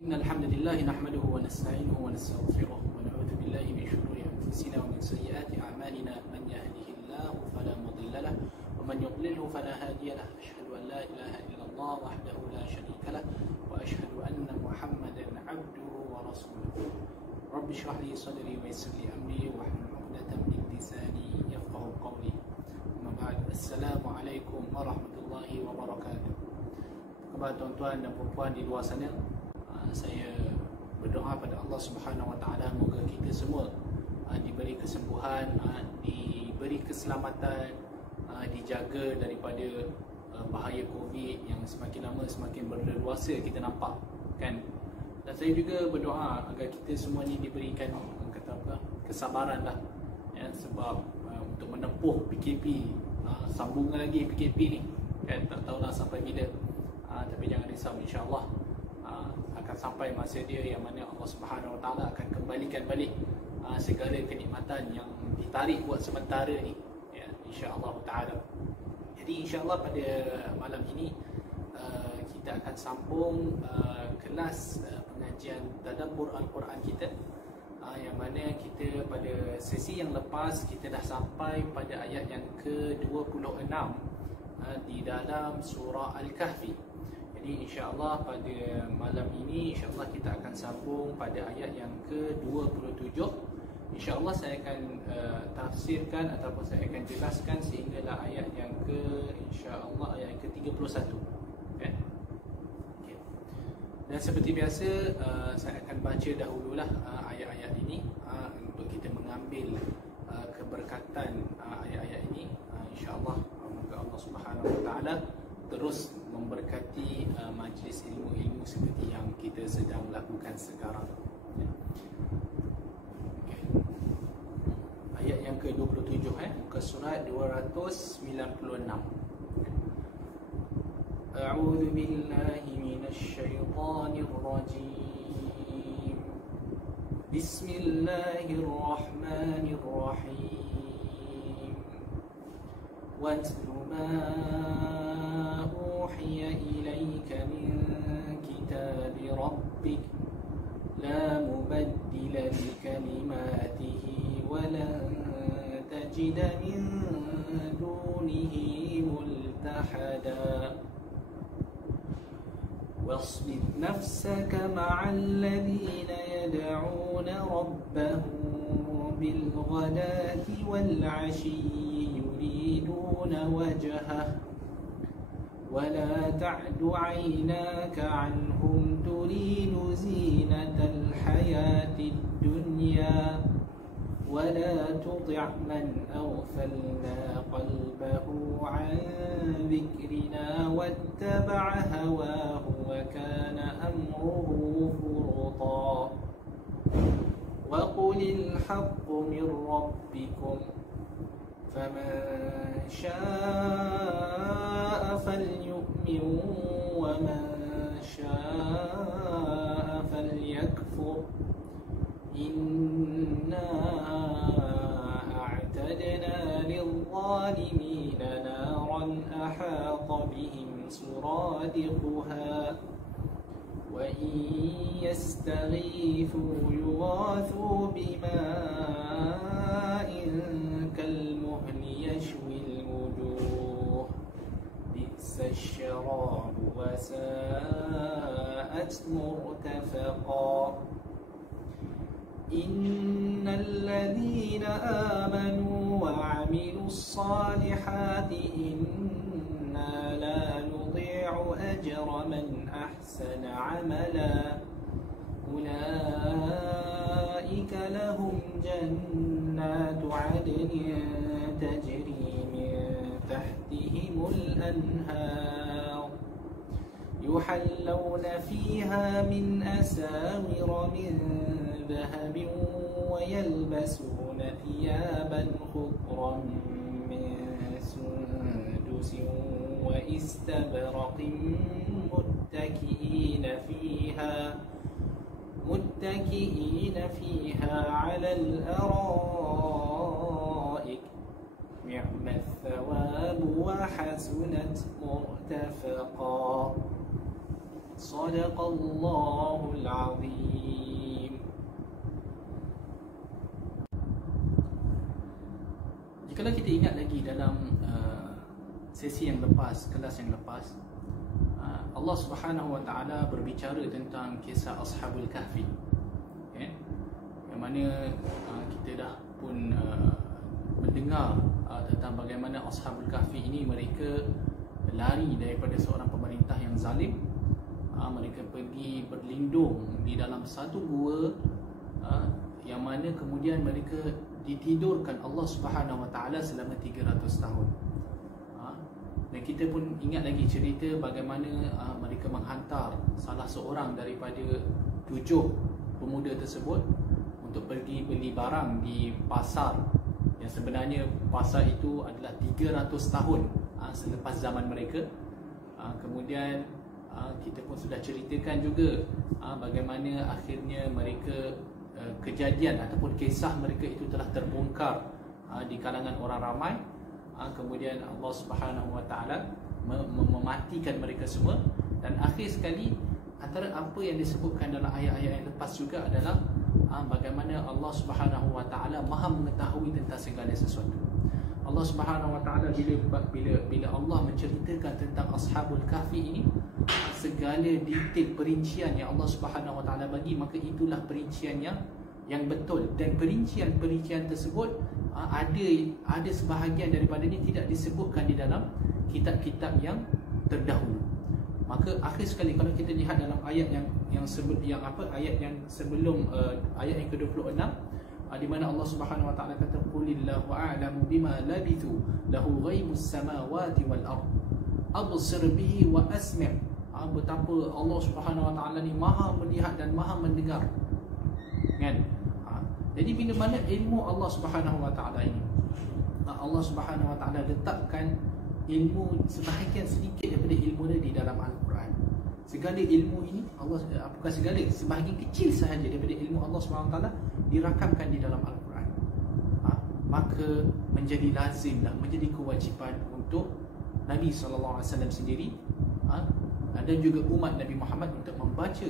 إن الحمد لله نحمده ونستعينه ونستغفره ونعوذ بالله من شرور أنفسنا ومن سيئات أعمالنا من يهده الله فلا مضل له ومن يضلله فلا هادي له أشهد أن لا إله إلا الله وحده لا شريك له وأشهد أن محمدا عبده ورسوله رب اشرح لي صدري ويسر لي أمري واحلل عقدة من لساني يفقهوا قولي أما بعد السلام عليكم ورحمة الله وبركاته. Kepada tuan-tuan dan puan-puan di luar sana, saya berdoa pada Allah Subhanahu Wa Taala moga kita semua diberi kesembuhan, diberi keselamatan, dijaga daripada bahaya Covid yang semakin lama semakin berleluasa kita nampak, kan? Dan saya juga berdoa agar kita semua ni diberikan kesabaran lah, ya, sebab untuk menempuh PKP, sambung lagi PKP ni, kan? Tak tahulah sampai bila. Tapi jangan risau, insya-Allah akan sampai masa dia yang mana Allah Subhanahu Wa Taala akan kembalikan balik segala kenikmatan yang ditarik buat sementara ni, ya, insya-Allah Taala. Jadi insya-Allah pada malam ini kita akan sambung kelas pengajian tadabbur Al-Quran kita, yang mana kita pada sesi yang lepas kita dah sampai pada ayat yang ke-26 di dalam surah Al-Kahfi. Jadi insya-Allah pada malam ini insya-Allah kita akan sambung pada ayat yang ke-27. Insya-Allah saya akan tafsirkan ataupun saya akan jelaskan sehinggalah ayat yang insya-Allah ayat yang ke-31. Kan? Okay. Dan seperti biasa saya akan baca dahululah ayat-ayat ini untuk kita mengambil keberkatan ayat-ayat ini. Insya-Allah semoga Allah Subhanahu Wa Taala terus memberkati majlis ilmu-ilmu seperti yang kita sedang lakukan sekarang. Okay. Ayat yang ke-27, muka surat 296. A'udzu billahi minasy syaithanir rajim. Bismillahirrahmanirrahim. Watlu ma أوحي إليك من كتاب ربك لا مبدل لكلماته ولن تجد من دونه ملتحدا واصبر نفسك مع الذين يدعون ربهم بالغداة والعشي يريدون وجهه ولا تعد عيناك عنهم تريد زينة الحياة الدنيا ولا تطع من أغفلنا قلبه عن ذكرنا واتبع هواه وكان أمره فرطا وقل الحق من ربكم فمن شاء فليؤمن ومن شاء فليكفر إنا أعتدنا للظالمين نارا أحاط بهم سرادقها وإن يستغيثوا يغاثوا بماء كالمهل يشوي الوجوه بئس الشراب وساءت مرتفقا إن الذين آمنوا وعملوا الصالحات إنا لا نضيع أجر من أحسن عملا أولئك لهم جنات عدن تجري من تحتهم الأنهار يحلون فيها من أساور من ذهب ويلبسون ثيابا خضرا من سندس وإستبرق متكئين فيها على الأرائك نعم الثواب وحسنت مرتفقا Sadaqallahul azim. Jikalau kita ingat lagi dalam sesi yang lepas, kelas yang lepas, Allah Subhanahu Wa Taala berbicara tentang kisah Ashabul Kahfi, yang mana kita dah pun mendengar tentang bagaimana Ashabul Kahfi ini mereka lari daripada seorang pemerintah yang zalim. Mereka pergi berlindung di dalam satu gua, yang mana kemudian mereka ditidurkan Allah Subhanahu Wa Taala selama 300 tahun. Dan kita pun ingat lagi cerita bagaimana mereka menghantar salah seorang daripada 7 pemuda tersebut untuk pergi beli barang di pasar, yang sebenarnya pasar itu adalah 300 tahun selepas zaman mereka. Kemudian kita pun sudah ceritakan juga bagaimana akhirnya mereka, kejadian ataupun kisah mereka itu telah terbongkar di kalangan orang ramai. Kemudian Allah Subhanahu Wa Taala mematikan mereka semua. Dan akhir sekali, antara apa yang disebutkan dalam ayat-ayat yang lepas juga adalah bagaimana Allah Subhanahu Wa Taala Maha mengetahui tentang segala sesuatu. Allah Subhanahu Wa Taala bila Allah menceritakan tentang Ashabul Kahfi ini, segala detail perincian yang Allah Subhanahu Wa Taala bagi, maka itulah perincian yang betul. Dan perincian tersebut ada sebahagian daripadanya tidak disebutkan di dalam kitab-kitab yang terdahulu. Maka akhir sekali kalau kita lihat dalam ayat ayat yang sebelum ayat yang ke-26, di mana Allah Subhanahu Wa Taala kata qulillahu a'lamu bima labithu lahu ghaibus samawati wal ard absir bihi wa asmi'. Betapa Allah Subhanahu Wa Taala ni Maha melihat dan Maha mendengar, kan? Jadi bila mana ilmu Allah Subhanahu Wa Taala ini, Allah Subhanahu Wa Taala letakkan ilmu sebahagian sedikit daripada ilmu dia di dalam Al-Quran. Segala ilmu ini bukan segala, sebahagian kecil sahaja daripada ilmu Allah Subhanahu Wa Taala dirakamkan di dalam Al-Quran. Maka menjadi lazimlah, menjadi kewajipan untuk Nabi SAW sendiri dan juga umat Nabi Muhammad untuk membaca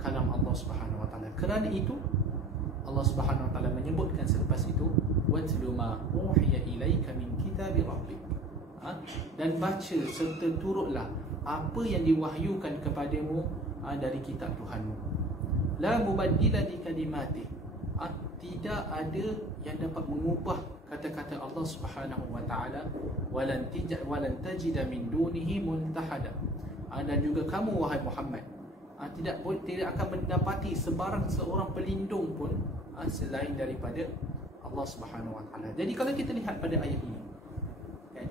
kalam Allah Subhanahu Wa Taala. Kerana itu Allah Subhanahu Wa Taala menyebutkan selepas itu, watlu ma uhiya ilaika min kitabi rabbik, dan baca serta turutlah apa yang diwahyukan kepadamu dari kitab Tuhanmu. La mubaddila li kalimati, tidak ada yang dapat mengubah kata-kata Allah Subhanahu Wa Taala. Walan tajida min dunihi multahada, dan juga kamu wahai Muhammad tidak akan mendapati seorang pelindung pun selain daripada Allah Subhanahu Wa Taala. Jadi kalau kita lihat pada ayat ini, kan,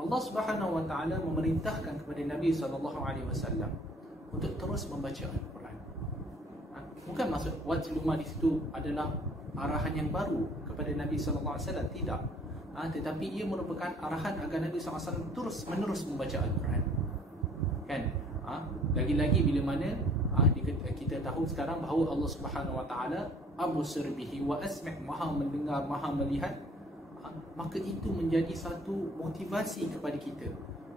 Allah Subhanahu Wa Taala memerintahkan kepada Nabi SAW untuk terus membaca Al-Quran. Bukan maksud watlu ma di situ adalah arahan yang baru kepada Nabi SAW, tidak. Tetapi ia merupakan arahan agar Nabi SAW terus menerus membaca Al-Quran, kan? Lagi-lagi bila mana kita tahu sekarang bahawa Allah Subhanahu Wa Taala absir bihi wa asmi', Maha mendengar, Maha melihat, maka itu menjadi satu motivasi kepada kita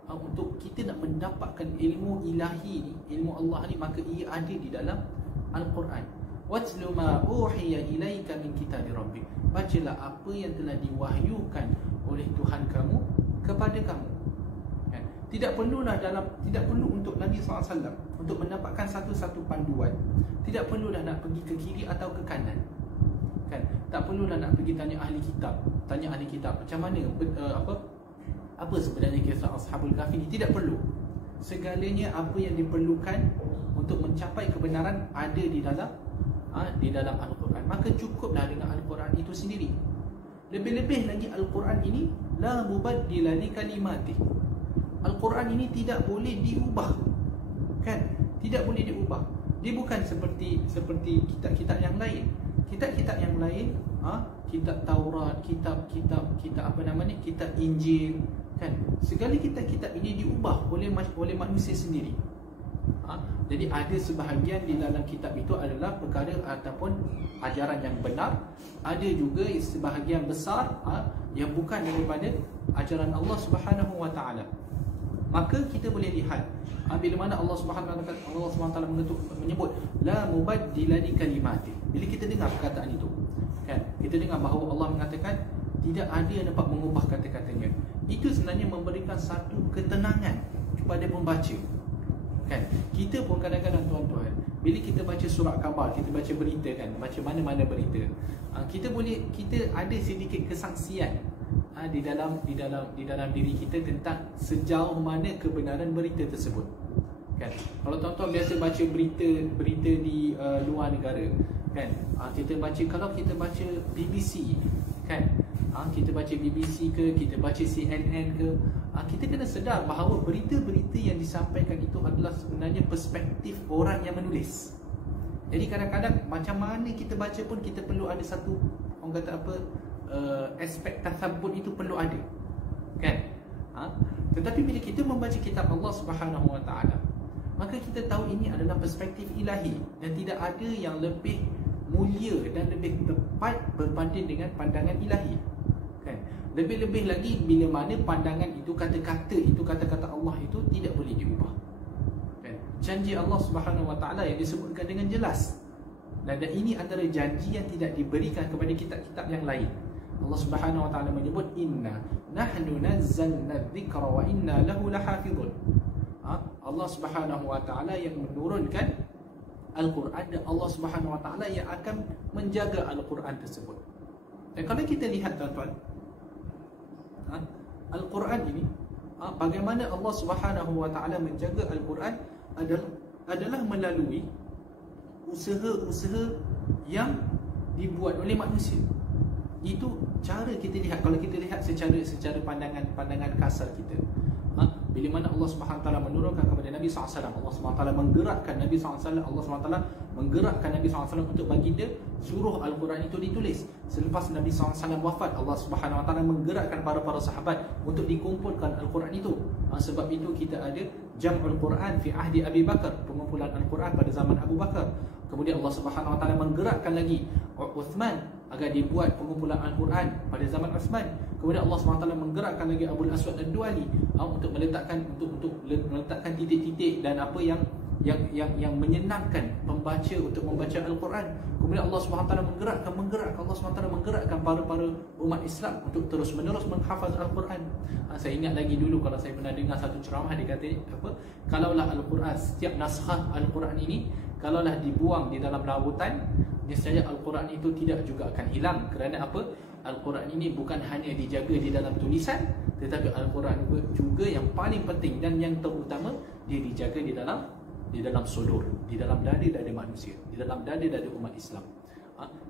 untuk kita nak mendapatkan ilmu ilahi ni, ilmu Allah ni, maka ia ada di dalam Al-Quran. Watlu ma uhiya ilaika min kitabi rabbik, bacalah apa yang telah diwahyukan oleh Tuhan kamu kepada kamu. Tidak perlu untuk Nabi SAW untuk mendapatkan satu-satu panduan. Tidak perlulah nak pergi ke kiri atau ke kanan, kan? Tak perlulah nak pergi tanya ahli kitab macam mana apa sebenarnya kisah Ashabul Kahfi ini. Tidak perlu. Segalanya apa yang diperlukan untuk mencapai kebenaran ada di dalam Al-Quran. Maka cukuplah dengan Al-Quran itu sendiri. Lebih-lebih lagi Al-Quran ini la mubaddila li kalimati. Al-Quran ini tidak boleh diubah, kan? Tidak boleh diubah. Dia bukan seperti kitab-kitab yang lain. Kitab-kitab yang lain, kitab Taurat, kitab kitab Injil, kan? Segala kitab-kitab ini diubah oleh manusia sendiri. Jadi ada sebahagian di dalam kitab itu adalah perkara ataupun ajaran yang benar. Ada juga sebahagian besar yang bukan daripada ajaran Allah Subhanahu Wa Taala. maka kita boleh lihat bila mana Allah Subhanahu wa taala menyebut la mubaddila li kalimati. Bila kita dengar perkataan itu, kan, kita dengar bahawa Allah mengatakan tidak ada yang dapat mengubah kata-katanya. Itu sebenarnya memberikan satu ketenangan kepada pembaca. Kan? Kita pun kadang-kadang tuan-tuan, bila kita baca surat khabar, kita baca berita kan, baca mana-mana berita, kita ada sedikit kesaksian di dalam diri kita tentang sejauh mana kebenaran berita tersebut. Kan? Kalau tuan-tuan biasa baca berita di luar negara, kan, kalau kita baca BBC, kan, kita baca BBC ke, kita baca CNN ke, kita kena sedar bahawa berita-berita yang disampaikan itu adalah sebenarnya perspektif orang yang menulis. Jadi kadang-kadang macam mana kita baca pun kita perlu ada satu, orang kata apa, aspek tasabbut itu perlu ada, kan? Tetapi bila kita membaca kitab Allah Subhanahu wa taala, maka kita tahu ini adalah perspektif ilahi dan tidak ada yang lebih mulia dan lebih tepat berbanding dengan pandangan ilahi. Kan? Lebih-lebih lagi bila mana pandangan itu, kata-kata Allah itu tidak boleh diubah. Kan? Janji Allah Subhanahu wa taala yang disebutkan dengan jelas. Dan ini antara janji yang tidak diberikan kepada kitab-kitab yang lain. Allah Subhanahu wa taala menyebut inna nahnu nazzalna dzikra wa inna lahu lahafizun. Allah Subhanahu wa taala yang menurunkan Al-Quran dan Allah Subhanahu wa taala yang akan menjaga Al-Quran tersebut. Dan kalau kita lihat tuan-tuan, Al-Quran ini, bagaimana Allah Subhanahu wa taala menjaga Al-Quran adalah melalui usaha-usaha yang dibuat oleh manusia. Itu cara kita lihat. Kalau kita lihat secara pandangan kasar kita, bila mana Allah Subhanahu wa taala menurunkan kepada Nabi SAW, Allah Subhanahu wa taala menggerakkan Nabi SAW, Allah Subhanahu wa taala menggerakkan Nabi SAW untuk baginda suruh Al-Quran itu ditulis. Selepas Nabi SAW wafat, Allah Subhanahu wa taala menggerakkan para sahabat untuk dikumpulkan Al-Quran itu. Sebab itu kita ada Jam'ul Quran fi ahdi Abi Bakar, pengumpulan Al-Quran pada zaman Abu Bakar. Kemudian Allah Subhanahu wa taala menggerakkan lagi Uthman agar dibuat pengumpulan Al-Quran pada zaman Uthman. Kemudian Allah SWT menggerakkan lagi Abul Aswad Ad-Duali untuk meletakkan titik-titik dan apa yang menyenangkan pembaca untuk membaca Al-Quran. Kemudian Allah SWT menggerakkan para umat Islam untuk terus-menerus menghafaz Al-Quran. Saya ingat lagi dulu kalau saya pernah dengar satu ceramah, dia kata apa, kalaulah Al-Quran, setiap naskah Al-Quran ini kalaulah dibuang di dalam lautan, niscaya Al-Quran itu tidak juga akan hilang. Kerana apa? Al-Quran ini bukan hanya dijaga di dalam tulisan, tetapi Al-Quran juga yang paling penting dan yang terutama, dia dijaga di dalam sudur, di dalam dada-dada manusia, di dalam dada-dada umat Islam.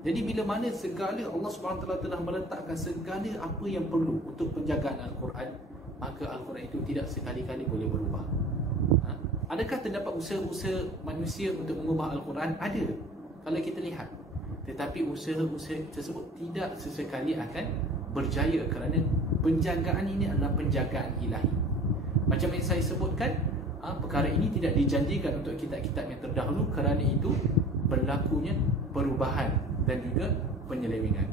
Jadi bila mana segala Allah SWT telah meletakkan segala apa yang perlu untuk penjagaan Al-Quran, maka Al-Quran itu tidak sekali-kali boleh berubah. Adakah terdapat usaha-usaha manusia untuk mengubah Al-Quran? Ada, kalau kita lihat. Tetapi usaha-usaha tersebut tidak sesekali akan berjaya kerana penjagaan ini adalah penjagaan ilahi. Macam yang saya sebutkan, perkara ini tidak dijanjikan untuk kitab-kitab yang terdahulu, kerana itu berlakunya perubahan dan juga penyelewengan.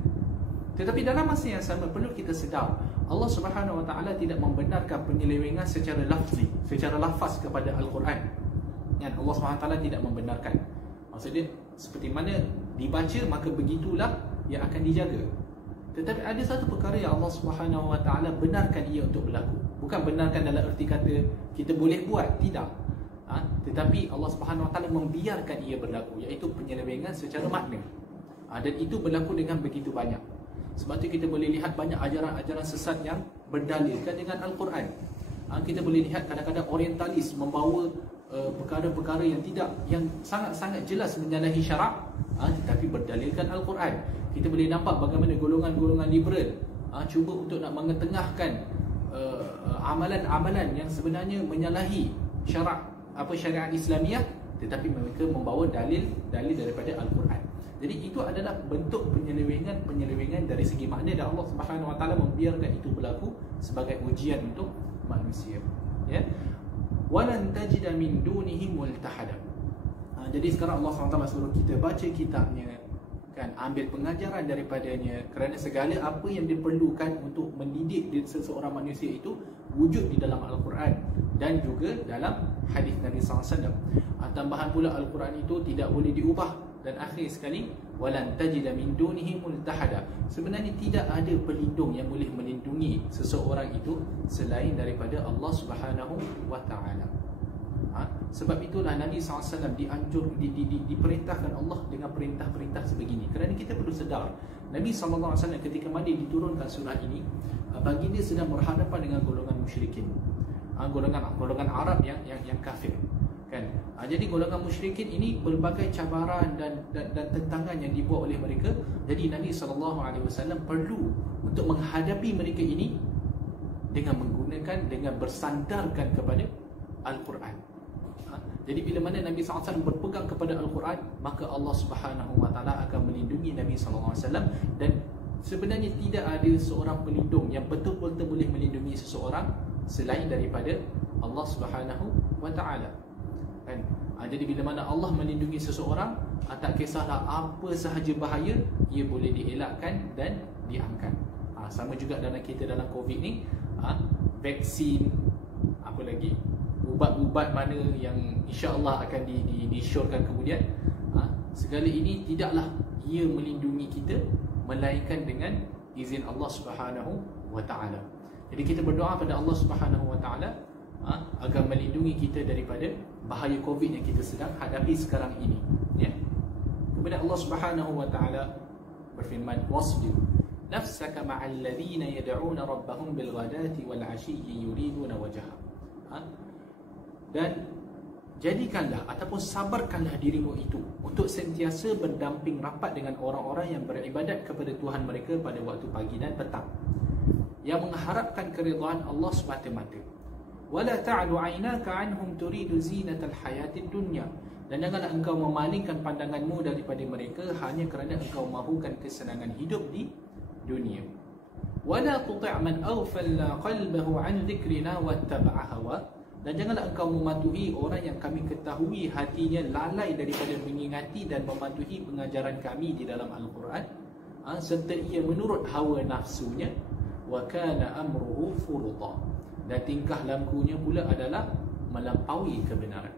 Tetapi dalam masa yang sama perlu kita sedar, Allah Subhanahu wa taala tidak membenarkan penyelewengan secara lafzi, secara lafaz kepada Al-Quran. Yang Allah Subhanahu wa taala tidak membenarkan. Maksudnya seperti mana dibaca maka begitulah yang akan dijaga. Tetapi ada satu perkara yang Allah Subhanahu wa taala benarkan ia untuk berlaku. Bukan benarkan dalam erti kata kita boleh buat, tidak. Tetapi Allah Subhanahu wa taala membiarkan ia berlaku, iaitu penyelewengan secara makna. Dan itu berlaku dengan begitu banyak. Sebab tu kita boleh lihat banyak ajaran-ajaran sesat yang berdalilkan dengan Al-Quran. Kita boleh lihat kadang-kadang orientalis membawa perkara-perkara yang sangat-sangat jelas menyalahi syarak, tetapi berdalilkan Al-Quran. Kita boleh nampak bagaimana golongan-golongan liberal cuba untuk nak mengetengahkan amalan-amalan yang sebenarnya menyalahi syariat Islamiah, tetapi mereka membawa dalil daripada Al-Quran. Jadi itu adalah bentuk penyelewengan dari segi makna, dan Allah Subhanahu wa taala membiarkan itu berlaku sebagai ujian untuk manusia. Ya. Walan tajida min dunihi multahada. Jadi sekarang Allah SWT suruh kita baca kitabnya, kan, ambil pengajaran daripadanya, kerana segala apa yang diperlukan untuk mendidik seseorang manusia itu wujud di dalam Al-Quran dan juga dalam hadis Nabi SAW. Tambahan pula Al-Quran itu tidak boleh diubah, dan akhir sekali walan tajida min dunihi multahada, sebenarnya tidak ada pelindung yang boleh melindungi seseorang itu selain daripada Allah Subhanahu wa taala. Sebab itulah Nabi SAW diperintahkan Allah dengan perintah-perintah sebegini. Kerana kita perlu sedar, Nabi SAW ketika mana diturunkan surah ini, baginda sedang berhadapan dengan golongan musyrikin, golongan Arab yang kafir, kan. Jadi golongan musyrikin ini berbagai cabaran dan tentangan yang dibuat oleh mereka. Jadi Nabi SAW perlu untuk menghadapi mereka ini dengan bersandarkan kepada Al-Quran. Jadi bila mana Nabi SAW berpegang kepada Al-Quran, maka Allah Subhanahu wa taala akan melindungi Nabi SAW. Dan sebenarnya tidak ada seorang pelindung yang betul-betul boleh melindungi seseorang selain daripada Allah Subhanahu wa taala, kan. Jadi bila mana Allah melindungi seseorang, tak kisahlah apa sahaja bahaya, ia boleh dielakkan dan diangkat. Sama juga dalam COVID ni, vaksin, apa lagi, ubat-ubat mana yang insya-Allah akan disyorkan kemudian, segala ini tidaklah ia melindungi kita melainkan dengan izin Allah Subhanahu wa taala. Jadi kita berdoa pada Allah Subhanahu wa taala agar melindungi kita daripada bahaya COVID yang kita sedang hadapi sekarang ini, ya. Kemudian Allah Subhanahu wa taala berfirman, wasbir nafsaka ma'al ladzina yad'una rabbahum bil ghadati wal 'ashiyyi yuriduna wajha. Dan jadikanlah ataupun sabarkanlah dirimu itu untuk sentiasa berdamping rapat dengan orang-orang yang beribadat kepada Tuhan mereka pada waktu pagi dan petang, yang mengharapkan keridhaan Allah semata-mata. Wala ta'lu 'ainaka 'anhum turidu zinatal hayatid dunya, dan janganlah engkau memalingkan pandanganmu daripada mereka hanya kerana engkau mahukan kesenangan hidup di dunia. Wala tuti' man aghfalna qalbahu 'an dhikrina wattaba'a hawa, dan janganlah engkau mematuhi orang yang kami ketahui hatinya lalai daripada mengingati dan mematuhi pengajaran kami di dalam Al-Quran, serta ia menurut hawa nafsunya. Wa kana amruhu furuta, dan tingkah lakunya pula adalah melampaui kebenaran.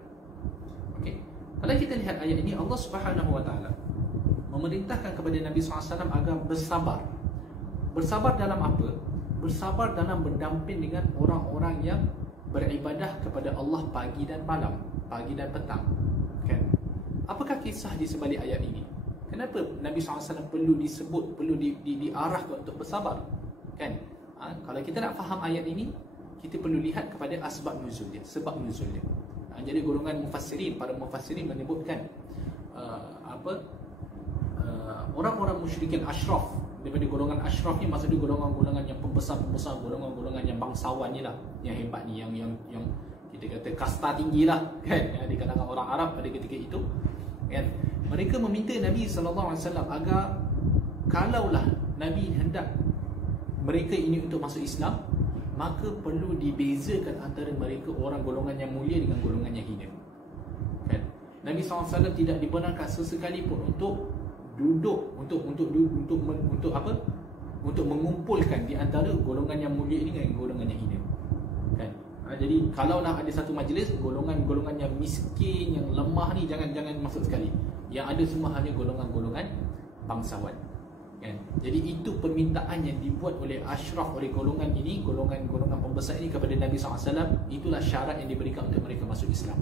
Okey, kalau kita lihat ayat ini, Allah Subhanahu wa taala memerintahkan kepada Nabi SAW agar bersabar. Bersabar dalam apa? Bersabar dalam berdamping dengan orang-orang yang beribadah kepada Allah pagi dan malam, pagi dan petang, kan. Apakah kisah di sebalik ayat ini? Kenapa Nabi SAW perlu disebut, perlu diarahkan untuk bersabar, kan? Kalau kita nak faham ayat ini, kita perlu lihat kepada asbab nuzul dia, sebab nuzul dia. Jadi golongan mufassirin, para mufassirin menyebutkan orang-orang musyrikin asyraf. Daripada golongan asyraf ni maksudnya golongan-golongan yang pembesar-pembesar, golongan-golongan yang bangsawan ni lah, yang hebat ni, yang kita kata kasta tinggi lah, kan, yang dikatakan orang Arab pada ketika itu, kan. Mereka meminta Nabi SAW agar kalaulah Nabi hendak mereka ini untuk masuk Islam, maka perlu dibezakan antara mereka orang golongan yang mulia dengan golongan yang hina, kan. Nabi SAW tidak dibenarkan sesekali pun untuk duduk untuk apa? Untuk mengumpulkan di antara golongan yang mulia ini dengan golongan yang hina, kan. Jadi kalaulah ada satu majlis, golongan-golongan yang miskin, yang lemah ni jangan masuk sekali. Yang ada semua hanya golongan-golongan bangsawan, kan. Jadi itu permintaan yang dibuat oleh asyraf, oleh golongan ini, golongan pembesar ini kepada Nabi SAW. Itulah syarat yang diberikan untuk mereka masuk Islam.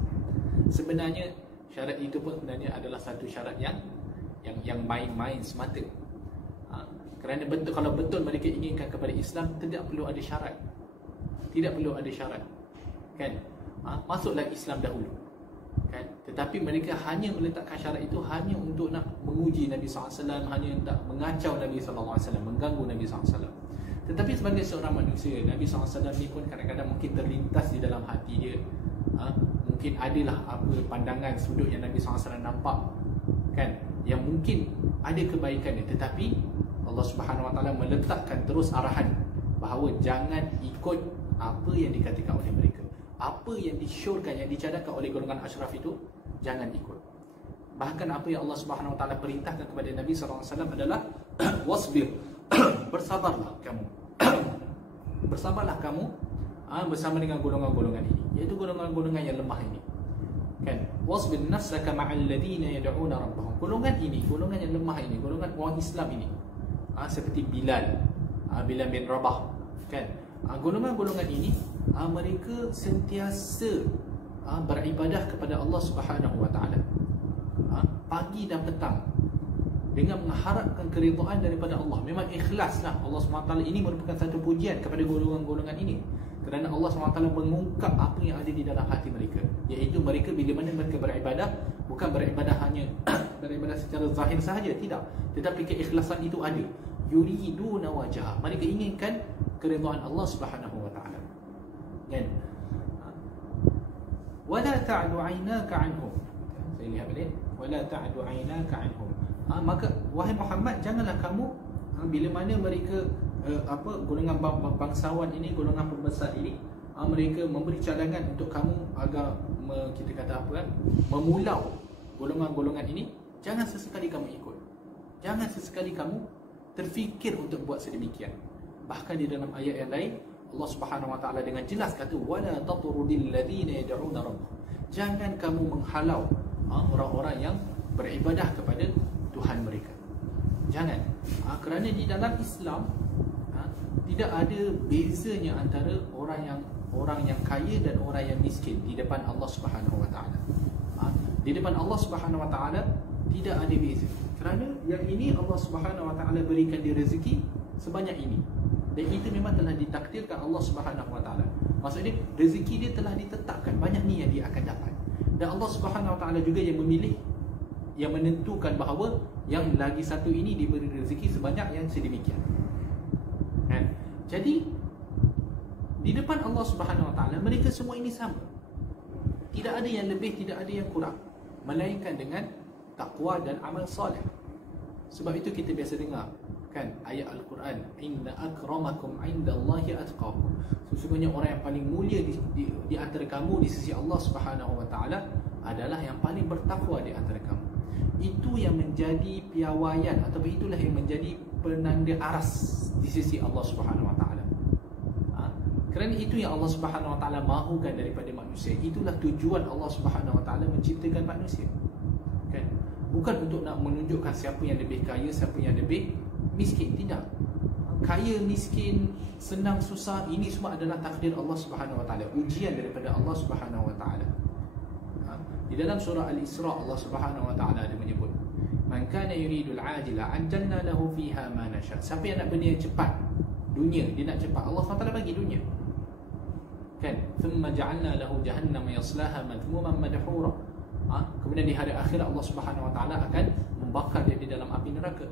Sebenarnya syarat itu pun sebenarnya adalah satu syarat yang main-main semata. Kerana betul, kalau betul mereka inginkan kepada Islam, tidak perlu ada syarat. Tidak perlu ada syarat, kan. Masuklah Islam dahulu, kan. Tetapi mereka hanya meletakkan syarat itu hanya untuk nak menguji Nabi SAW, hanya nak mengacau Nabi SAW, mengganggu Nabi SAW. Tetapi sebagai seorang manusia, Nabi SAW ni pun kadang-kadang mungkin terlintas di dalam hati dia, mungkin adalah apa pandangan sudut yang Nabi SAW nampak, kan, yang mungkin ada kebaikannya, tetapi Allah Subhanahu Wa Taala meletakkan terus arahan bahawa jangan ikut apa yang dikatakan oleh mereka, apa yang disyorkan, yang dicadangkan oleh golongan asyraf itu, jangan ikut. Bahkan apa yang Allah Subhanahu Wa Taala perintahkan kepada Nabi SAW adalah wasbir, bersabarlah kamu. Bersabarlah kamu bersama dengan golongan-golongan ini, iaitu golongan-golongan yang lemah ini. Kan? Wasbir nafsaka ma'al ladina yad'una rabbahum. Golongan ini, golongan yang lemah ini, golongan orang Islam ini. Seperti Bilal, Bilal bin Rabah, kan? Golongan-golongan ini mereka sentiasa beribadah kepada Allah Subhanahu Wa Taala, pagi dan petang, dengan mengharapkan keridhaan daripada Allah. Memang ikhlaslah. Allah SWT ini merupakan satu pujian kepada golongan-golongan ini, kerana Allah SWT mengungkap apa yang ada di dalam hati mereka, iaitu mereka bila mana mereka beribadah, bukan beribadah hanya beribadah secara zahir sahaja, tidak, tetapi keikhlasan itu ada. Yuriduna wajah, mereka inginkan keridhaan Allah Subhanahu Wa Taala. Kan? Wala ta'du 'ainaka 'anhum. Saya lihat balik. Wala ta'du 'ainaka 'anhum. Maka wahai Muhammad, janganlah kamu bila mana mereka golongan bangsawan ini, golongan pembesar ini, mereka memberi cadangan untuk kamu agar kita kata apa kan, memulau golongan-golongan ini, jangan sesekali kamu ikut. Jangan sesekali kamu terfikir untuk buat sedemikian. Bahkan di dalam ayat yang lain Allah Subhanahu Wa Taala dengan jelas kata wala tatrudil ladina yad'una rabbahum. Jangan kamu menghalau orang-orang yang beribadah kepada Tuhan mereka. Jangan. Kerana di dalam Islam tidak ada bezanya antara orang yang kaya dan orang yang miskin di depan Allah Subhanahu Wa Taala. Di depan Allah Subhanahu Wa Taala tidak ada beza. Kerana yang ini Allah Subhanahu Wa Taala berikan dia rezeki sebanyak ini, dan itu memang telah ditakdirkan Allah Subhanahu Wa Taala. Maksudnya rezeki dia telah ditetapkan, banyak ni yang dia akan dapat. Dan Allah Subhanahu Wa Taala juga yang memilih, yang menentukan bahawa yang lagi satu ini diberi rezeki sebanyak yang sedemikian. Kan? Jadi di depan Allah Subhanahu Wa Taala mereka semua ini sama. Tidak ada yang lebih, tidak ada yang kurang, melainkan dengan takwa dan amal soleh. Sebab itu kita biasa dengar kan ayat Al-Quran, inna akramakum indallahi atqakum. Sesungguhnya orang yang paling mulia di antara kamu di sisi Allah Subhanahu Wa Taala adalah yang paling bertakwa di antara kamu. Itu yang menjadi piawaian, atau itulah yang menjadi penanda aras di sisi Allah Subhanahu Wa Taala. Kerana itu yang Allah Subhanahu Wa Taala mahukan daripada manusia. Itulah tujuan Allah Subhanahu Wa Taala menciptakan manusia. Kan? Bukan untuk nak menunjukkan siapa yang lebih kaya, siapa yang lebih miskin. Tidak. Kaya, miskin, senang, susah, ini semua adalah takdir Allah Subhanahu Wa Taala, ujian daripada Allah Subhanahu Wa Taala. Di dalam surah Al-Isra Allah Subhanahu Wa Taala ada menyebut, man kana yuridul ajila ajjalna lahu fiha ma nasha. Siapa yang nak benda yang cepat, dunia, dia nak cepat, Allah SWT bagi dunia. Kan? Thumma ja'alna lahu jahannam yaslaha madhmuman madhura. Kemudian di hari akhirat Allah Subhanahu Wa Taala akan membakar dia di dalam api neraka.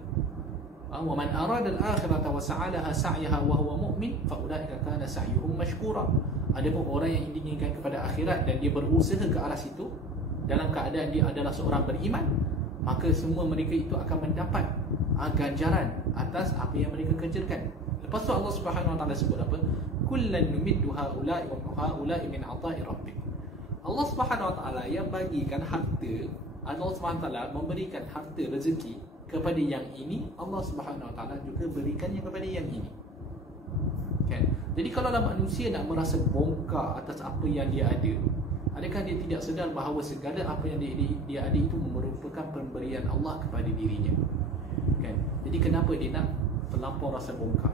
Wa man arada al-akhirata wa sa'alaha sa'yaha wa huwa mu'min fa ulaika kana sa'yuhum mashkura. Adapun orang yang inginkan kepada akhirat dan dia berusaha ke arah situ dalam keadaan dia adalah seorang beriman, maka semua mereka itu akan mendapat ganjaran atas apa yang mereka kerjakan. Lepas tu Allah Subhanahu Wa Taala sebut apa? Kullan numiddu haula'i wa haula'i min 'ata'i rabbik. Allah Subhanahu Wa Taala yang bagikan harta, Allah Subhanahu Wa Taala memberikan harta rezeki kepada yang ini, Allah Subhanahu Wa Taala juga berikannya kepada yang ini. Kan? Jadi kalau manusia nak merasa bongkar atas apa yang dia ada, adakah dia tidak sedar bahawa segala apa yang dia ada itu merupakan pemberian Allah kepada dirinya? Kan? Jadi kenapa dia nak terlampau rasa bongkar?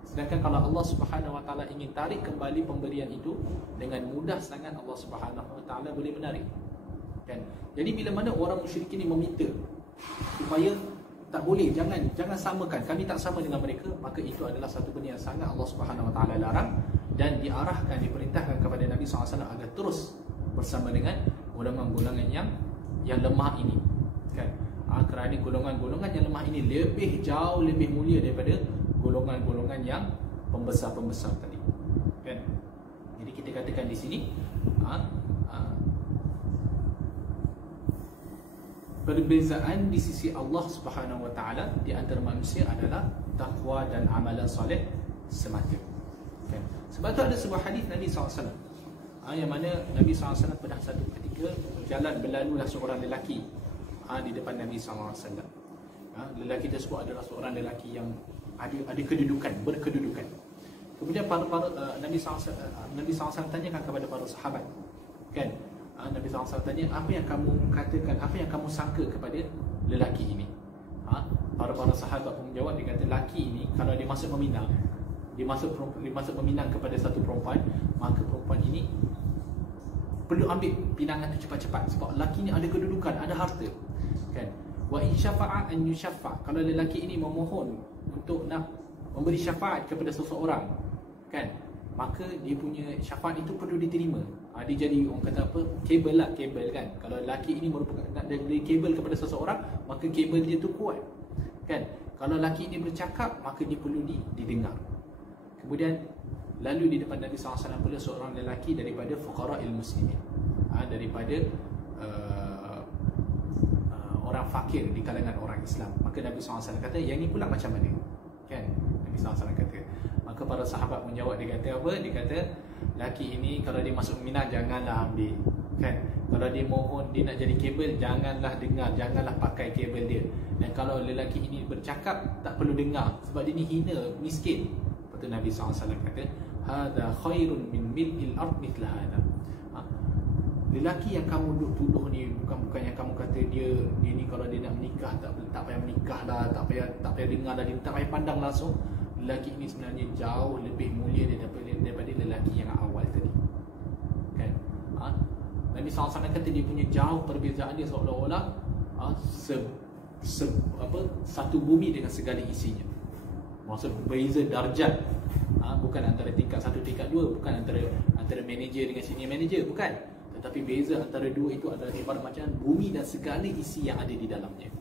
Sedangkan kalau Allah Subhanahu Wa Taala ingin tarik kembali pemberian itu, dengan mudah sangat Allah Subhanahu Wa Taala boleh menarik. Kan? Jadi bila mana orang musyrik ini meminta supaya tak boleh, jangan samakan, kami tak sama dengan mereka, maka itu adalah satu benda yang sangat Allah Subhanahu Wa Taala larang, dan diarahkan, diperintahkan kepada Nabi SAW agar terus bersama dengan golongan-golongan yang lemah ini. Kan? Kerana golongan-golongan yang lemah ini jauh lebih mulia daripada golongan-golongan yang pembesar-pembesar tadi. Kan? Jadi kita katakan di sini perbezaan di sisi Allah Subhanahu Wa Taala di antara manusia adalah takwa dan amalan soleh semata. Kan? Sebab tu ada sebuah hadis Nabi SAW yang mana Nabi SAW pernah satu ketika berlalulah seorang lelaki di depan Nabi SAW. Lelaki tersebut adalah seorang lelaki yang ada kedudukan, berkedudukan. Kemudian Nabi SAW tanyakan kepada para sahabat, kan? Nabi SAW tanya, apa yang kamu katakan, apa yang kamu sangka kepada lelaki ini? Para sahabat pun menjawab, dia kata lelaki ini kalau dia masuk meminang, dia masuk meminang kepada satu perempuan, maka perempuan ini perlu ambil pinangan itu cepat-cepat, sebab lelaki ini ada kedudukan, ada harta, kan? Wa in syafa'a an yushaffa, kalau lelaki ini memohon untuk nak memberi syafaat kepada seseorang, kan, maka dia punya syafaat itu perlu diterima. Dia jadi orang kata apa, kabel kan. Kalau lelaki ini merupakan nak beri kabel kepada seseorang, maka kabel dia tu kuat, kan. Kalau lelaki ini bercakap, maka dia perlu didengar. Kemudian lalu di depan Nabi SAW pula seorang lelaki daripada fuqara'il muslimin, daripada orang fakir di kalangan orang Islam. Maka Nabi SAW kata, yang ni pula macam mana, kan? Nabi SAW kata. Maka para sahabat menjawab, dia kata apa? Dia kata lelaki ini kalau dia masuk minat, janganlah ambil, kan? Kalau dia mohon dia nak jadi kabel, janganlah dengar, janganlah pakai kabel dia. Dan kalau lelaki ini bercakap, tak perlu dengar, sebab dia ni hina, miskin. Lepas tu Nabi SAW kata, hadha khairun min mil'il ard mithla hadha. Lelaki yang kamu tuduh ni bukan yang kamu kata dia ni kalau dia nak menikah tak payah menikah lah, tak payah dengar lah, dia tak payah pandang langsung. Lelaki ini sebenarnya jauh lebih mulia daripada lelaki yang awal tadi, kan? Nabi SAW kata dia punya jauh perbezaan dia seolah-olah satu bumi dengan segala isinya. Maksud berbeza darjat, bukan antara tingkat 1, tingkat 2, bukan antara manager dengan senior manager, bukan. Tetapi beza antara dua itu adalah ibarat macam bumi dan segala isi yang ada di dalamnya.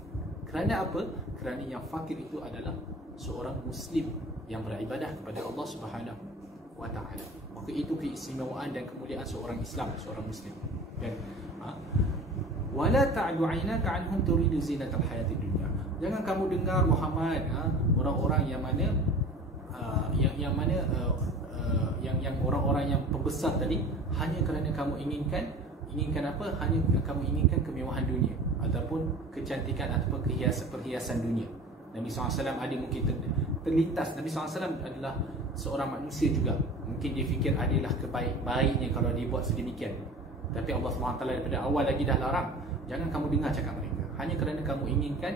Kerana apa? Kerana yang fakir itu adalah seorang Muslim yang beribadah kepada Allah Subhanahu wa Ta'ala. Maka itu keistimewaan dan kemuliaan seorang Islam, seorang Muslim. Dan wala ta'du 'ainaka 'anhum turidu zinatal hayatid dunya. Jangan kamu dengar Muhammad, orang-orang yang mana yang orang-orang yang pembesar tadi, hanya kerana kamu inginkan apa? Hanya kamu inginkan kemewahan dunia ataupun kecantikan ataupun perhiasan dunia. Nabi SAW ada mungkin terlintas. Nabi SAW adalah seorang manusia juga. Mungkin dia fikir adalah baiknya kalau dia buat sedemikian. Tapi Allah SWT daripada awal lagi dah larang. Jangan kamu dengar cakap mereka hanya kerana kamu inginkan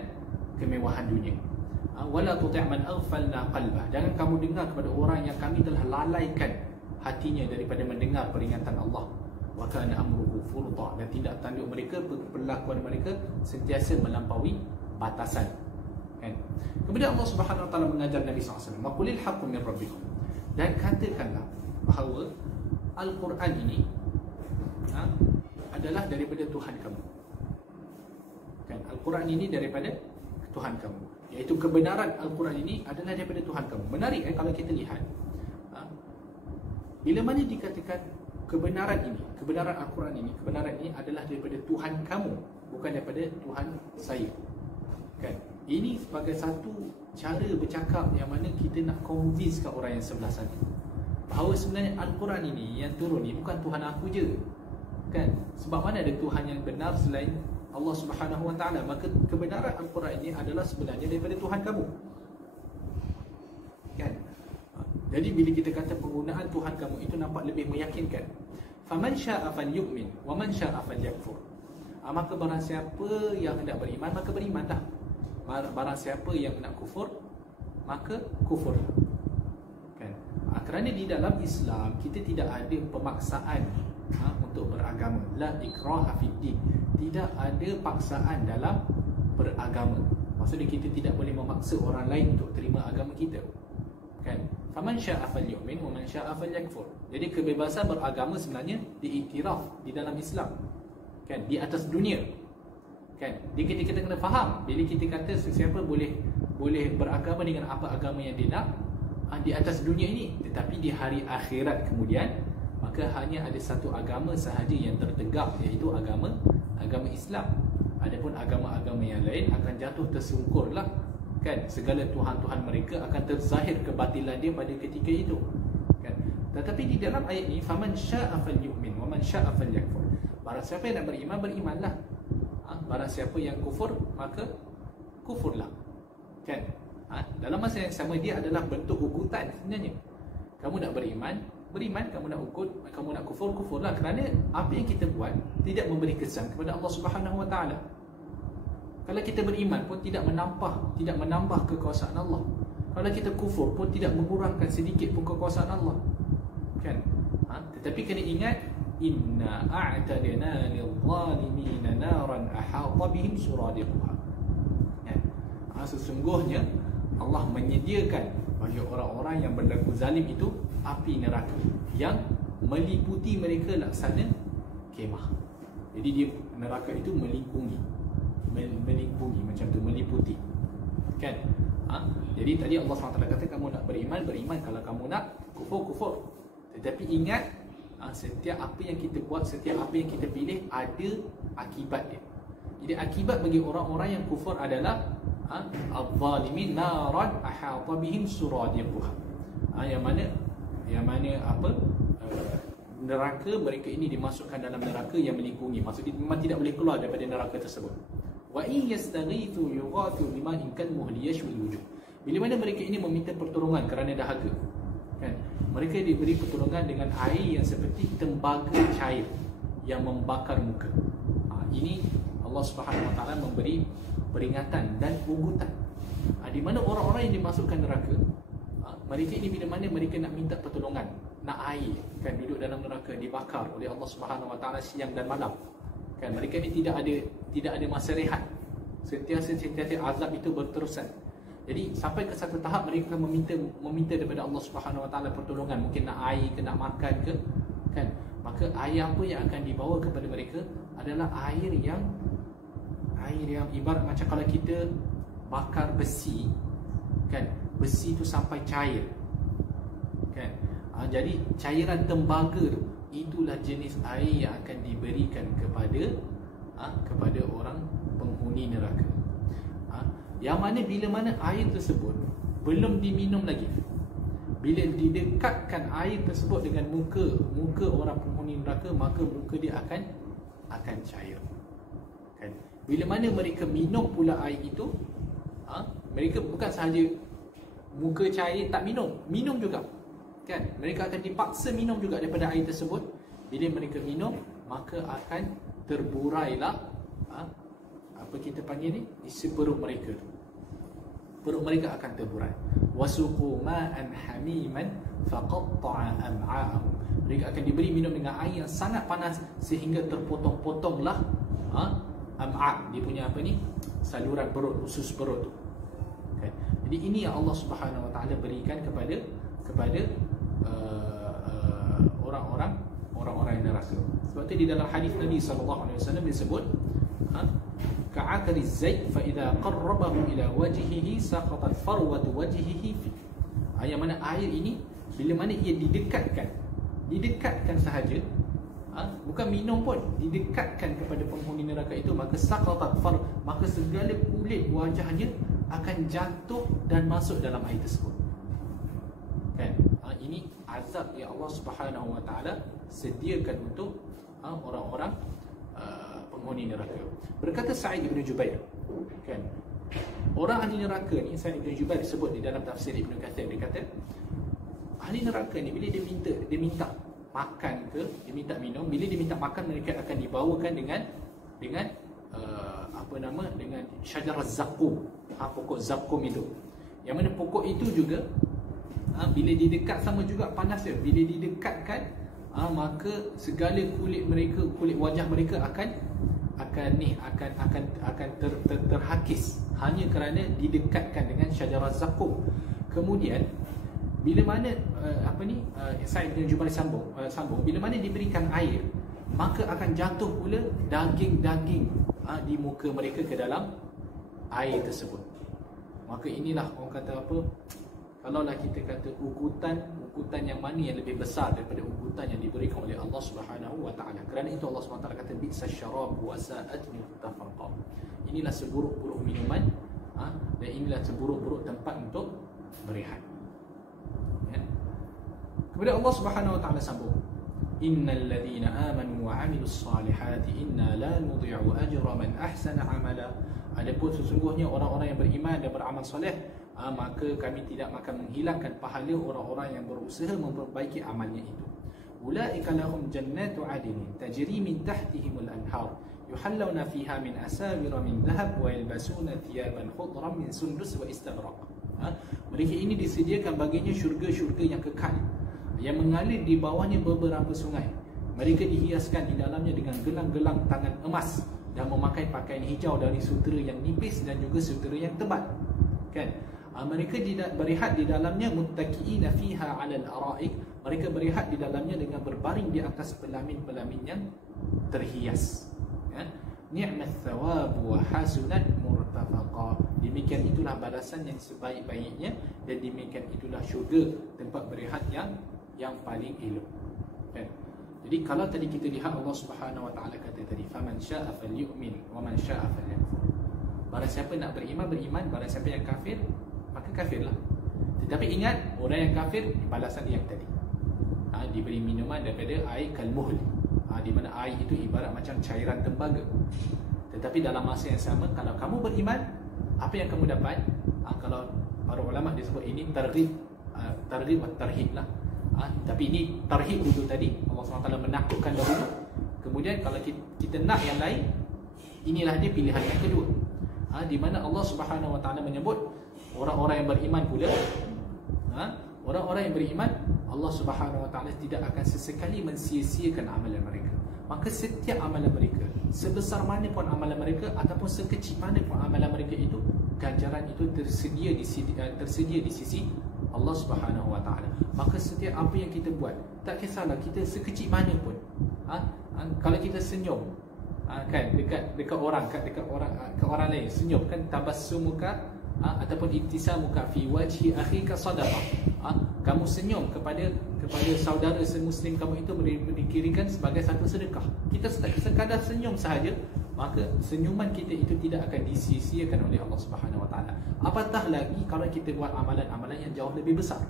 kemewahan dunia. Wala tuti' man aghfalna qalbah. Jangan kamu dengar kepada orang yang kami telah lalaikan hatinya daripada mendengar peringatan Allah. Wa kana amruhu furta, dan tindak tanduk mereka, perlakuan mereka sentiasa melampaui batasan, kan? Kemudian Allah Subhanahu wa taala mengajar Nabi SAW, maqulil haqqu min rabbikum, dan katakanlah bahawa Al-Quran ini adalah daripada Tuhan kamu, kan? Al-Quran ini daripada Tuhan kamu, iaitu kebenaran Al-Quran ini adalah daripada Tuhan kamu. Menarik kalau kita lihat, bila mana dikatakan kebenaran ini, kebenaran Al-Quran ini, kebenaran ini adalah daripada Tuhan kamu, bukan daripada Tuhan saya, kan? Ini sebagai satu cara bercakap yang mana kita nak convincekan orang yang sebelah sana bahawa sebenarnya Al-Quran ini yang turun ni bukan Tuhan aku je, kan? Sebab mana ada Tuhan yang benar selain Allah Subhanahu wa Ta'ala. Maka kebenaran Al-Quran ini adalah sebenarnya daripada Tuhan kamu, kan? Jadi bila kita kata penggunaan Tuhan kamu itu nampak lebih meyakinkan. Faman syaa falyu'min wa man syaa falyakfur. Maka barang siapa yang hendak beriman, maka berimanlah. Barang siapa yang nak kufur, maka kufur, kan? Kerana di dalam Islam kita tidak ada pemaksaan untuk beragama. La ikraha fid din. Tidak ada paksaan dalam beragama. Maksudnya kita tidak boleh memaksa orang lain untuk terima agama kita, kan? Faman syaa falyu'min wa man syaa falyakfur. Jadi kebebasan beragama sebenarnya diiktiraf di dalam Islam, kan? Di atas dunia, kan? Jadi kita kena faham, bila kita kata sesiapa boleh beragama dengan apa agama yang dia nak di atas dunia ini, tetapi di hari akhirat kemudian, maka hanya ada satu agama sahaja yang tertegak, iaitu agama Islam. Adapun agama-agama yang lain akan jatuh tersungkurlah, kan? Segala tuhan-tuhan mereka akan terzahir kebatilan dia pada ketika itu, kan? Tetapi di dalam ayat ini, faman syaa falyu'min wa man syaa falyakfur. Barang siapa yang nak beriman, berimanlah. barang siapa yang kufur maka kufurlah. Kan? Dalam masa yang sama dia adalah bentuk ugutan sebenarnya. Kamu nak beriman, kamu nak ukut, kamu nak kufur, kufurlah, kerana apa yang kita buat tidak memberi kesan kepada Allah Subhanahu Wa Taala. Kalau kita beriman pun tidak menambah kekuasaan Allah. Kalau kita kufur pun tidak mengurangkan sedikit pun kekuasaan Allah. Kan? Tetapi kena ingat, inna a'tadna lil-zalimina naran ahata bihim suradiquha. Kan? Sesungguhnya Allah menyediakan bagi orang-orang yang berlaku zalim itu api neraka yang meliputi mereka laksana kemah. Jadi dia neraka itu melingkungi macam tu, meliputi. Kan? Jadi tadi Allah SWT kata kamu nak beriman, kalau kamu nak kufur. Tetapi ingat, setiap apa yang kita buat, setiap apa yang kita pilih ada akibat dia. Jadi akibat bagi orang-orang yang kufur adalah al-zalimin naran ahata bihim suradiquha. Yang mana apa? Neraka mereka ini dimasukkan dalam neraka yang melingkungi. Maksudnya memang tidak boleh keluar daripada neraka tersebut. Wa in yastaghithu yughathu bima'in kalmuhli yashwil wujuh. Bila mana mereka ini meminta pertolongan kerana dahaga, kan? Mereka diberi pertolongan dengan air yang seperti tembaga cair yang membakar muka. Ini Allah Subhanahu Wa Taala memberi peringatan dan ugutan. Di mana orang-orang yang dimasukkan neraka, mereka ini bila mana mereka nak minta pertolongan, nak air, kan, duduk dalam neraka dibakar oleh Allah Subhanahu Wa Taala siang dan malam. Kan, mereka ini tidak ada masa rehat. Sentiasa azab itu berterusan. Jadi sampai ke satu tahap mereka meminta daripada Allah Subhanahu Wa Taala pertolongan, mungkin nak air ke, nak makan ke, kan? Maka air apa yang akan dibawa kepada mereka adalah air yang ibarat macam kalau kita bakar besi, kan? Besi itu sampai cair, kan? Jadi cairan tembaga itulah jenis air yang akan diberikan kepada orang penghuni neraka. Yang mana bila mana air tersebut belum diminum lagi, bila didekatkan air tersebut dengan muka orang penghuni neraka, maka muka dia akan cair. Kan? Bila mana mereka minum pula air itu, mereka bukan sahaja muka cair tak minum juga. Kan? Mereka akan dipaksa minum juga daripada air tersebut. Bila mereka minum, maka akan terburailah apa kita panggil ni, isi perut mereka tu. Perut mereka akan terburai. Wasuqu ma'an hamiman faqatta'a am'a'ahum. Mereka akan diberi minum dengan air yang sangat panas sehingga terpotong-potonglah am'a', dia punya apa ni, saluran perut, usus perut tu. Okay. Jadi ini yang Allah Subhanahu Wa Taala berikan kepada orang-orang yang neraka. Sebab tu di dalam hadis Nabi SAW disebut ka'akali zaid fa idza qarrabahu ila wajhihi saqatat farwatu wajhihi fi. Yang mana air ini bila mana ia didekatkan sahaja, bukan minum pun, didekatkan kepada penghuni neraka itu, maka saqatat far, maka segala kulit wajahnya akan jatuh dan masuk dalam air tersebut. Kan? Ini azab yang Allah Subhanahu Wa Taala sediakan untuk orang-orang penghuni neraka. Berkata Sa'id bin Jubair, kan, orang ahli neraka ni, Sa'id bin Jubair disebut di dalam tafsir Ibn Kathir, dia kata ahli neraka ni bila dia minta makan ke, dia minta minum, bila dia minta makan, mereka akan dibawakan dengan dengan syajarah zakum, pokok zakum itu. Yang mana pokok itu juga bila didekat sama juga panas dia. Bila didekatkan, maka segala kulit mereka, kulit wajah mereka akan terhakis hanya kerana didekatkan dengan syajarah zakum. Kemudian bila mana Sa'id bin Jubair sambung, bila mana diberikan air, maka akan jatuh pula daging-daging di muka mereka ke dalam air tersebut. Maka inilah orang kata apa, kalaulah kita kata ugutan yang mana yang lebih besar daripada ugutan yang diberikan oleh Allah Subhanahu Wa Taala. Kerana itu Allah Subhanahu Wa Taala kata bi'sa syarab wa sa'at mutafarqa. Inilah seburuk-buruk minuman, dan inilah seburuk-buruk tempat untuk berehat. Ya. Kemudian Allah Subhanahu Wa Taala sambung, innal ladzina amanu wa 'amilus salihati inna la nudhi'u ajra man ahsana 'amala. Adapun sesungguhnya orang-orang yang beriman dan beramal soleh, maka kami tidak akan menghilangkan pahala orang-orang yang berusaha memperbaiki amalnya itu. Ulaika lahum jannatu 'adnin tajri min tahtihimul anhar yuhallawna fiha min asawira min dhahab wa yalbasuna thiyaban khudran min sundus wa istabraq. Mereka ini disediakan baginya syurga-syurga yang kekal yang mengalir di bawahnya beberapa sungai. Mereka dihiaskan di dalamnya dengan gelang-gelang tangan emas dan memakai pakaian hijau dari sutera yang nipis dan juga sutera yang tebal. Kan? Mereka berehat di dalamnya muttaqiina fiha 'alal ara'ik. Mereka berehat di dalamnya dengan berbaring di atas pelamin-pelamin yang terhias. Ni'mat thawab wa hasunat murtafaqa. Demikian itulah balasan yang sebaik-baiknya dan demikian itulah syurga, tempat berehat yang paling elok. Kan? Jadi kalau tadi kita lihat Allah Subhanahu wa taala kata tadi, faman syaa'a falyu'min wa man syaa'a falyakfur. Barang siapa nak beriman, barang siapa yang kafir, maka kafirlah. Tetapi ingat, orang yang kafir balasan yang tadi. Diberi minuman daripada air kalmuhl, di mana air itu ibarat macam cairan tembaga. Tetapi dalam masa yang sama, kalau kamu beriman, apa yang kamu dapat? Kalau para ulama disebut ini targhib wa tarhib lah. Tapi ini tarhib dulu tadi, Allah SWT menakutkan dahulu. Kemudian kalau kita nak yang lain, inilah dia pilihan yang kedua. Di mana Allah Subhanahu wa taala menyebut orang-orang yang beriman pula, orang-orang yang beriman, Allah Subhanahu wa taala tidak akan sesekali mensia-siakan amalan mereka. Maka setiap amalan mereka, sebesar mana pun amalan mereka ataupun sekecil mana pun amalan mereka itu, ganjaran itu tersedia di sisi Allah Subhanahu wa taala. Maka setiap apa yang kita buat, tak kisahlah kita sekecil mana pun, kalau kita senyum, kan dekat orang, ke orang lain, senyum kan, tabassumuka ataupun ibtisamuka fi wajhi akhika sadaqah. Kamu senyum kepada saudara semuslim kamu itu dikirakan sebagai satu sedekah. Kita sekadar senyum sahaja, maka senyuman kita itu tidak akan disia-siakan oleh Allah Subhanahu wa taala. Apatah lagi kalau kita buat amalan-amalan yang jauh lebih besar.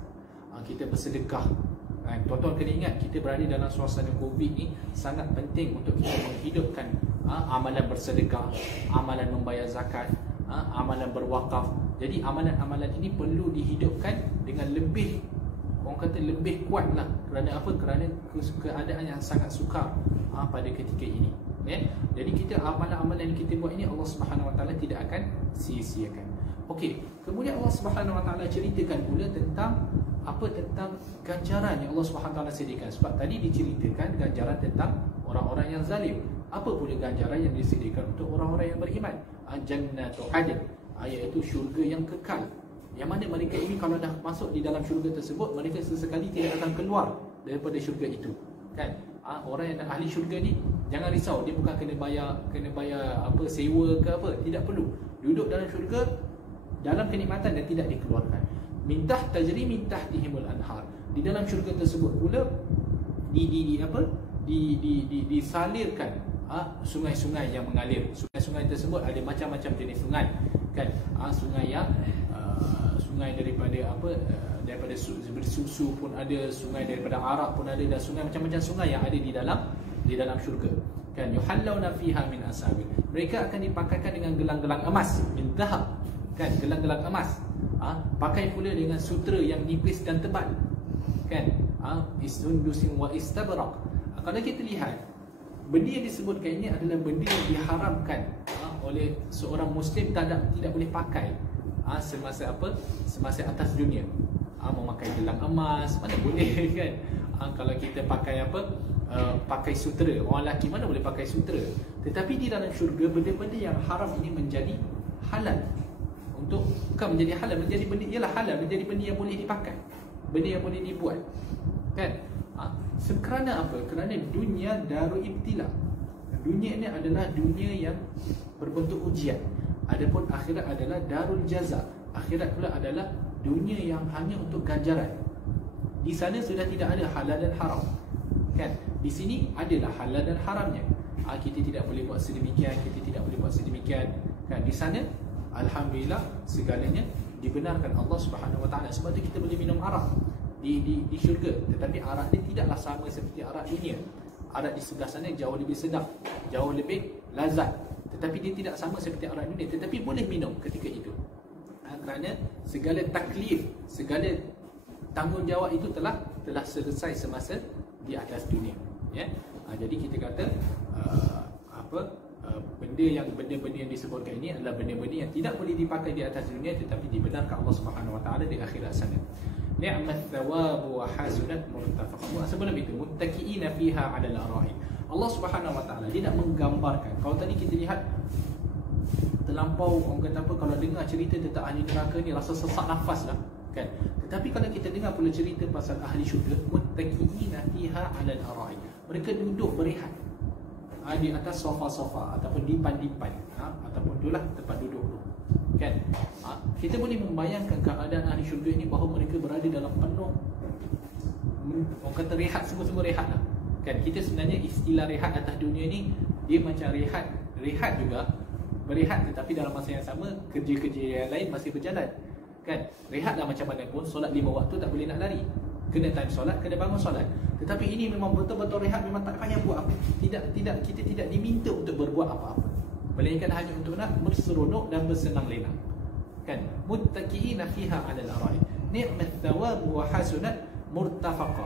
Kita bersedekah. Tuan-tuan kena ingat, kita berada dalam suasana Covid ni, sangat penting untuk kita menghidupkan amalan bersedekah, amalan membayar zakat, amalan berwakaf. Jadi amalan-amalan ini perlu dihidupkan dengan lebih, orang kata lebih kuat lah. Kerana apa? Kerana keadaan yang sangat sukar pada ketika ini. Jadi kita amalan-amalan yang kita buat ini, Allah Subhanahu wa taala tidak akan sia-siakan. Okey, kemudian Allah Subhanahu wa taala ceritakan pula tentang ganjaran yang Allah Subhanahu wa taala sediakan. Sebab tadi diceritakan ganjaran tentang orang-orang yang zalim. Apa pula ganjaran yang disediakan untuk orang-orang yang beriman? Jannatu 'adn, iaitu syurga yang kekal. Yang mana mereka ini kalau dah masuk di dalam syurga tersebut, mereka sesekali tidak akan keluar daripada syurga itu. Kan? Orang yang ahli syurga ni, jangan risau, dia bukan kena bayar apa sewa ke apa, tidak perlu. Duduk dalam syurga dalam kenikmatan dan tidak dikeluarkan. Tajri min tahtihimul anhar. Di dalam syurga tersebut pula disalirkan sungai-sungai yang mengalir. Sungai-sungai tersebut ada macam-macam jenis sungai, kan? Sungai yang sungai daripada daripada susu pun ada, sungai daripada arak pun ada, dan sungai macam-macam sungai yang ada di dalam syurga. Kan, yuhallawna fiha min asawir. Mereka akan dipakaikan dengan gelang-gelang emas, min dhahab. Kan, gelang-gelang emas. Pakai pula dengan sutera yang nipis dan tebal. Kan? Sundusin wa istabraq. Kalau kita lihat, benda yang disebutkan ini adalah benda yang diharamkan oleh seorang Muslim, tidak boleh pakai semasa atas dunia. Memakai gelang emas, mana boleh kan? Kalau kita pakai pakai sutera, orang lelaki mana boleh pakai sutera. Tetapi di dalam syurga, benda-benda yang haram ini menjadi halal. Bukan menjadi halal, menjadi benda, ialah halal, menjadi benda yang boleh dipakai, benda yang boleh dibuat. Kan? Kerana apa? Kerana dunia darul ibtila. Dunia ini adalah dunia yang berbentuk ujian. Adapun akhirat adalah darul jaza. Akhirat pula adalah dunia yang hanya untuk ganjaran. Di sana sudah tidak ada halal dan haram. Kan? Di sini adalah halal dan haramnya. Kita tidak boleh buat sedemikian, kita tidak boleh buat sedemikian. Kan? Di sana alhamdulillah segalanya dibenarkan Allah Subhanahu wa taala. Sebab tu kita boleh minum arak. Di di syurga, tetapi arak dia tidaklah sama seperti arak dunia. Arak di sebelah sana jauh lebih sedap, jauh lebih lazat, tetapi dia tidak sama seperti arak dunia, tetapi boleh minum ketika itu. Kerana segala taklif, segala tanggungjawab itu telah selesai semasa di atas dunia, ya. Jadi kita kata benda-benda yang disebutkan ini adalah benda-benda yang tidak boleh dipakai di atas dunia, tetapi dibenarkan Allah Subhanahu Wa Taala di akhirat sana. Ni'mat thawabu wa hasunat murtafaqah. Sebelum itu, muttaqiina fiha 'ala al-ara'i. Allah Subhanahu Wa Taala dia nak menggambarkan. Kalau tadi kita lihat terlampau, orang kata apa, kalau dengar cerita tentang ahli neraka ni rasa sesak nafas lah, kan. Tetapi kalau kita dengar pula cerita pasal ahli syurga, muttaqiina fiha 'ala al-ara'i. Mereka duduk berehat di atas sofa-sofa ataupun dipan-dipan, ataupun itulah tempat duduk tu, kan. Kita boleh membayangkan keadaan ahli syurga ini bahawa mereka berada dalam penuh, orang kata rehat, semua rehat lah, kan. Kita sebenarnya istilah rehat atas dunia ni dia macam rehat juga, berehat, tetapi dalam masa yang sama kerja-kerja yang lain masih berjalan, kan. Rehatlah macam mana pun, solat 5 waktu tak boleh nak lari, kena time solat, kena bangun solat. Tetapi ini memang betul-betul rehat, memang tak payah buat apa. Kita tidak diminta untuk berbuat apa-apa, melainkan hanya untuk nak berseronok dan bersenang lenang, kan. Muttaqiina fiha 'alal ara'i ni'mat thawab wa hasunat murtafaqa.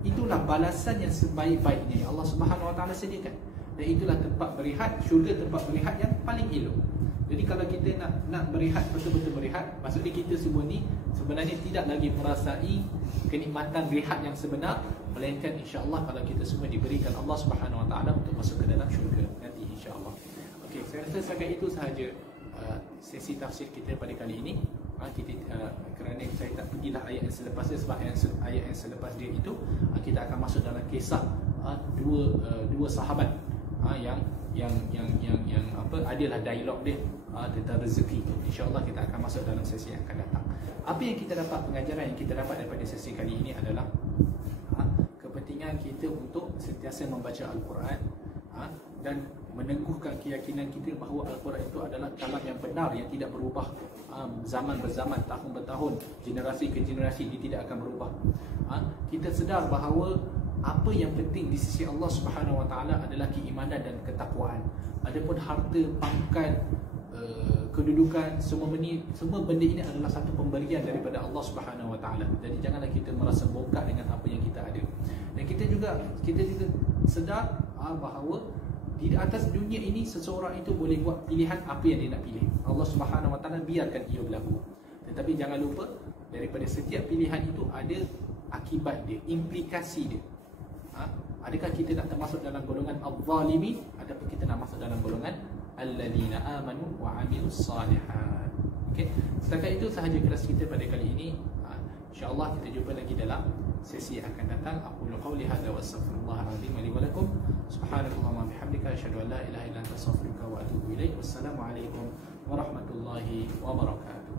Itulah balasan yang sebaik-baiknya yang Allah Subhanahu Wa Taala sediakan, dan itulah tempat berehat, syurga tempat berehat yang paling elok. Jadi kalau kita nak berehat, betul-betul berehat, maksudnya kita semua ni sebenarnya tidak lagi merasai kenikmatan rehat yang sebenar, melainkan insya-Allah kalau kita semua diberikan Allah Subhanahu Wa Taala untuk masuk ke dalam syurga nanti insya-Allah. Okey, saya rasa setakat itu sahaja sesi tafsir kita pada kali ini. Kerana saya tak pergilah ayat yang selepas dia, sebab ayat yang selepas dia itu kita akan masuk dalam kisah dua sahabat yang adalah dialog dia tentang rezeki itu. InsyaAllah kita akan masuk dalam sesi yang akan datang. Apa yang kita dapat, pengajaran yang kita dapat daripada sesi kali ini adalah kepentingan kita untuk sentiasa membaca Al-Quran dan meneguhkan keyakinan kita bahawa Al-Quran itu adalah kalam yang benar, yang tidak berubah zaman berzaman, tahun bertahun, generasi ke generasi, dia tidak akan berubah. Kita sedar bahawa apa yang penting di sisi Allah Subhanahu Wa Taala adalah keimanan dan ketakwaan. Adapun harta, pangkat, kedudukan, semua benda ini adalah satu pemberian daripada Allah Subhanahu Wa Taala. Jadi janganlah kita merasa bongkak dengan apa yang kita ada. Dan kita juga sedar bahawa di atas dunia ini seseorang itu boleh buat pilihan apa yang dia nak pilih. Allah Subhanahu Wa Taala biarkan ia berlaku. Tetapi jangan lupa, daripada setiap pilihan itu ada akibat dia, implikasi dia. Adakah kita nak termasuk dalam golongan al-zalimin, ataupun kita nak masuk dalam golongan alladzina amanu wa amilus salihat. Okey, setakat itu sahaja kelas kita pada kali ini. InsyaAllah kita jumpa lagi dalam sesi yang akan datang. Aqulu qawli hadza wa astaghfirullahal azim li wa lakum. Subhanakallahumma bihamdika asyhadu an la ilaha illa anta astaghfiruka wa atubu ilaik. Wassalamu alaikum warahmatullahi wabarakatuh.